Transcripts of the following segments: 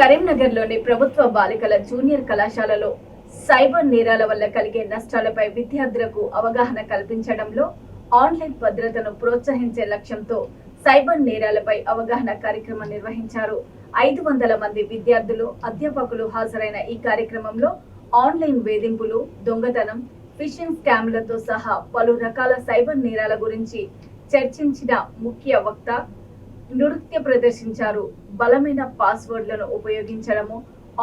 కరీంనగర్లోని ప్రభుత్వ బాలికల జూనియర్ కళాశాలలో సైబర్ నేరాల వల్ల కలిగే నష్టాలపై విద్యార్థులకు అవగాహన కల్పించడంలో ఆన్లైన్ భద్రతను ప్రోత్సహించే లక్ష్యంతో సైబర్ నేరాలపై అవగాహన కార్యక్రమం నిర్వహించారు. 500 మంది విద్యార్థులు, అధ్యాపకులు హాజరైన ఈ కార్యక్రమంలో ఆన్లైన్ వేధింపులు, దొంగతనం, ఫిషింగ్ స్కామ్లతో సహా పలు రకాల సైబర్ నేరాల గురించి చర్చించిన ముఖ్య వక్త నృత్య ప్రదర్శించారు. బలమైన పాస్వర్డ్లను ఉపయోగించడము,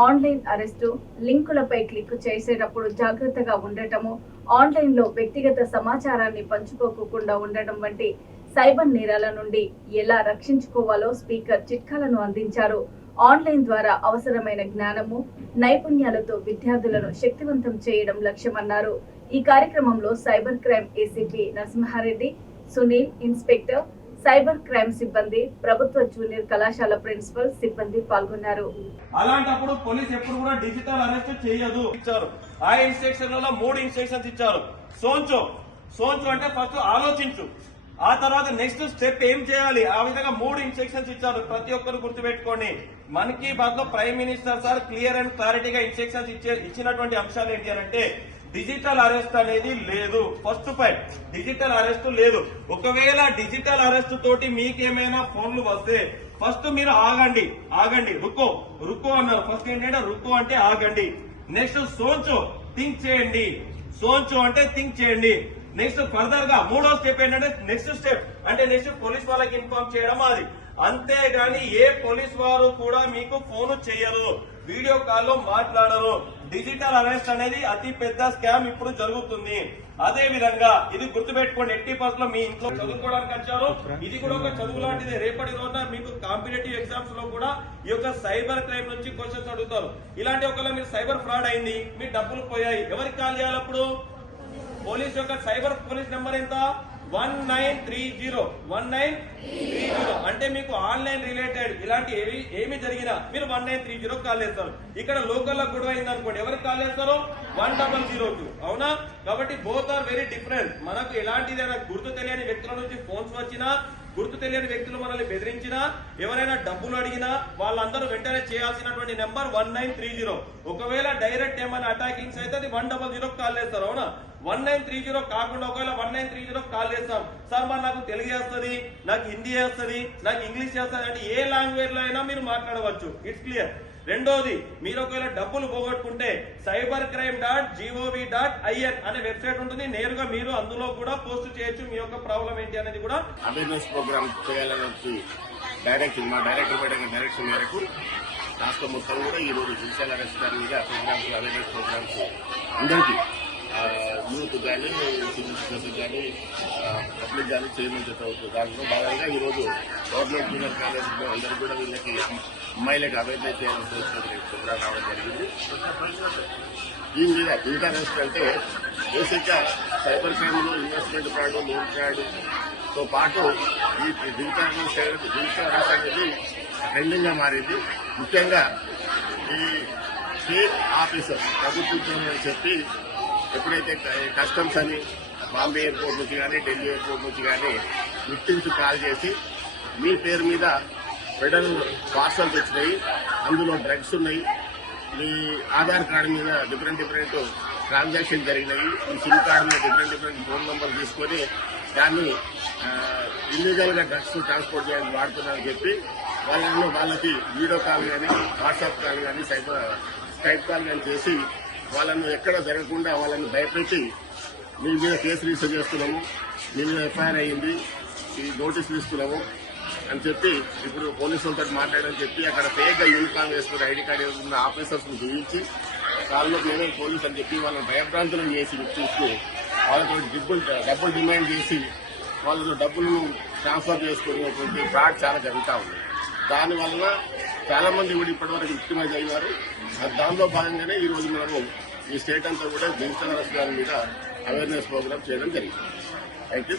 ఆన్లైన్ అరెస్టు, లింకులపై క్లిక్ చేసేటప్పుడు జాగ్రత్తగా ఉండటము, ఆన్లైన్లో వ్యక్తిగత సమాచారాన్ని పంచుకోకుండా ఉండటం వంటి సైబర్ నేరాల నుండి ఎలా రక్షించుకోవాలో స్పీకర్ చిట్కాలను అందించారు. ఆన్లైన్ ద్వారా అవసరమైన జ్ఞానము, నైపుణ్యాలతో విద్యార్థులను శక్తివంతం చేయడం లక్ష్యమన్నారు. ఈ కార్యక్రమంలో cyber crime ACP Narasimha Reddy, Sunil, inspector, cyber crime సిబ్బంది, ప్రభుత్వ జూనియర్ కళాశాల ప్రిన్సిపల్ సిబ్బంది పాల్గొన్నారు. అలాంటప్పుడు పోలీస్ ఎప్పుడు కూడా డిజిటల్ అరెస్ట్ చేయదు ఇచ్చారు. ఆ ఇన్స్ట్రక్షన్ లో 3 ఇన్స్ట్రక్షన్స్ ఇచ్చారు. సోంచు అంటే ఫస్ట్ ఆలోచించు, ఆ తర్వాత నెక్స్ట్ స్టెప్ ఏం చేయాలి, ఆ విధంగా 3 ఇన్స్ట్రక్షన్స్ ఇచ్చారు. ప్రతి ఒక్కరు గుర్తుపెట్టుకోండి. మన్ కీ బాత్ లో prime minister sir clear and క్లారిటీగా ఇన్స్ట్రక్షన్స్ ఇచ్చినటువంటి అంశాలు ఏంటి అంటే డిజిటల్ అరెస్ట్ అనేది లేదు. ఫస్ట్ పాయింట్, డిజిటల్ అరెస్ట్ లేదు. ఒకవేళ డిజిటల్ అరెస్ట్ తోటి మీకేమైనా ఫోన్లు వస్తే ఫస్ట్ మీరు ఆగండి, రుకో అన్నారు. ఫస్ట్ ఏంటంటే రుకో అంటే ఆగండి. నెక్స్ట్ సోంచు, థింక్ చేయండి. సోంచు అంటే థింక్ చేయండి. నెక్స్ట్ ఫర్దర్ గా 3వ స్టెప్ ఏంటంటే నెక్స్ట్ పోలీస్ వాళ్ళకి ఇన్ఫార్మ్ చేయడం. అది అంతేగాని ఏ పోలీస్ వారు కూడా మీకు ఫోన్ చేయరు, వీడియో కాల్లో మాట్లాడరు. డిజిటల్ అరెస్ట్ అనేది అతి పెద్ద స్కామ్ ఇప్పుడు జరుగుతుంది. అదే విధంగా ఇది గుర్తుపెట్టుకోండి. 80% లో మీ ఇంట్లో చదువుకోవడానికి వచ్చారు. ఇది కూడా ఒక చదువు లాంటిది. రేపటి రోజున మీకు కాంపిటేటివ్ ఎగ్జామ్స్ లో కూడా ఈ యొక్క సైబర్ క్రైమ్ నుంచి క్వశ్చన్స్ అడుగుతారు. ఇలాంటి ఒకవేళ మీరు సైబర్ ఫ్రాడ్ అయింది, మీ డబ్బులు పోయాయి, ఎవరికి కాల్ చేయాలి అప్పుడు? పోలీస్ యొక్క సైబర్ పోలీస్ నెంబర్ ఎంత? 1930 అంటే మీకు ఆన్లైన్ రిలేటెడ్ ఇలాంటి ఏమి జరిగినా మీరు 1930 కాల్ చేస్తారు. ఇక్కడ లోకల్ లో గొడవ అయింది అనుకోండి, ఎవరికి కాల్ చేస్తారు? 1002. అవునా? కాబట్టి బోత్ ఆర్ వెరీ డిఫరెంట్. మనకు ఎలాంటిదైనా గుర్తు తెలియని వ్యక్తుల నుంచి ఫోన్స్ వచ్చినా, గుర్తు తెలియని వ్యక్తులు మనల్ని బెదిరించినా, ఎవరైనా డబ్బులు అడిగినా వాళ్ళందరూ వెంటనే చేయాల్సినటువంటి నెంబర్ 1930. ఒకవేళ డైరెక్ట్ ఏమైనా అటాకింగ్స్ అయితే అది 100 కాల్ చేస్తారు. అవునా? 1930 కాకుండా ఒకవేళ 1930 కాల్ చేస్తాం, సార్ మరి నాకు తెలుగు వస్తుంది, నాకు హిందీ వస్తుంది, నాకు ఇంగ్లీష్ వస్తుంది అంటే ఏ లాంగ్వేజ్ లో అయినా మీరు మాట్లాడవచ్చు. It's clear. రెండోది, మీరు ఒకవేళ డబ్బులు పోగొట్టుకుంటే cybercrime.gov.in అనే వెబ్సైట్ ఉంటుంది. నేరుగా మీరు అందులో కూడా పోస్ట్ చేయొచ్చు మీ యొక్క ప్రాబ్లం ఏంటి అనేది కూడా. అవేర్నెస్ ప్రోగ్రామ్ చేయాలని మా డైరెక్టర్ డైరెక్షన్ మేరకు రాష్ట్ర మొత్తం కూడా ఈ రోజు డిజిటల్ అరెస్ట్ మీద ప్రోగ్రామ్స్, అవేర్నెస్ ప్రోగ్రామ్స్ అందరికీ యూత్ కానీ, సివిల్ కానీ, పబ్లిక్ కానీ చేయమని చెప్తావచ్చు. దాంట్లో భాగంగా ఈరోజు గవర్నమెంట్ జూనియర్ కాలేజీలో అందరూ కూడా వీళ్ళకి అమ్మాయిలకు అవేర్నెస్ చేయాలని ప్రోగ్రాం రావడం జరిగింది. దీని మీద డిజిటల్ అరెస్ట్ అంటే బేసిక్గా సైబర్ క్రైమ్లో ఇన్వెస్ట్మెంట్ ఫ్రాడ్, లోన్ ఫ్రాడ్తో పాటు ఈ డిజిటల్ అరెస్ట్ అనేది ట్రెండింగ్గా మారింది. ముఖ్యంగా ఈ స్టేట్ ఆఫీసర్ ప్రభుత్వం అని చెప్పి ఎప్పుడైతే కస్టమ్స్ అని బాంబే ఎయిర్పోర్ట్ నుంచి కానీ, ఢిల్లీ ఎయిర్పోర్ట్ నుంచి కానీ విక్టిమ్స్ కాల్ చేసి మీ పేరు మీద ఫెడరల్ పార్సల్స్ వచ్చినాయి, అందులో డ్రగ్స్ ఉన్నాయి, మీ ఆధార్ కార్డు మీద డిఫరెంట్ ట్రాన్సాక్షన్ జరిగినాయి, మీ సిమ్ కార్డు మీద డిఫరెంట్ ఫోన్ నెంబర్ తీసుకొని దాన్ని ఇల్లీగల్ గా డ్రగ్స్ ట్రాన్స్పోర్ట్ చేయడానికి వాడుతున్నారని చెప్పి వాళ్ళకి వీడియో కాల్ కానీ, వాట్సాప్ కాల్ కానీ, స్కైప్ కాల్ కానీ చేసి వాళ్ళను ఎక్కడ జరగకుండా వాళ్ళని భయపెట్టి మీ మీద కేసు రిజిస్టర్ చేస్తున్నాము, మీ మీద ఎఫ్ఐఆర్ అయ్యింది, ఈ నోటీసులు ఇస్తున్నాము అని చెప్పి ఇప్పుడు పోలీసులతో మాట్లాడని చెప్పి అక్కడ ఫేక్గా యూనిఫామ్ వేసుకుని ఐడి కార్డు ఉన్న ఆఫీసర్స్ చూపించి వాళ్ళలో నేనే పోలీస్ అని చెప్పి వాళ్ళని భయభ్రాంతులను చేసి విక్టిమ్స్ని వాళ్ళతో డబ్బులు డిమాండ్ చేసి వాళ్ళతో డబ్బులను ట్రాన్స్ఫర్ చేసుకునేటువంటి ఫ్రాడ్ చాలా జరుగుతూ ఉంది. దానివల్ల చాలా మంది కూడా ఇప్పటివరకు విక్టిమైజ్ అయ్యారు. దానిలో భాగంగానే ఈ రోజు మనము ఈ స్టేట్ అంతా కూడా డిజిటల్ అరెస్ట్ మీద అవేర్నెస్ ప్రోగ్రామ్ చేయడం జరిగింది. Thank you.